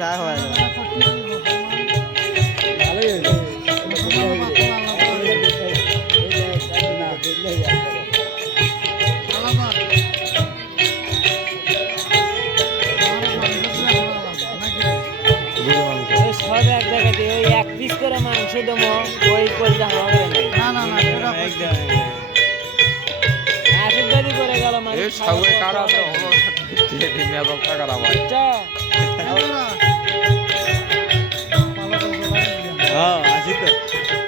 চা হয়ে গেল সব এক জায়গাতে ওই এক পিস করে মাংস দেবো ওই করতে না না না একদম করে গেল মানে কারা তো হলো যে ডিমিয়া দক্কা করা Thank you.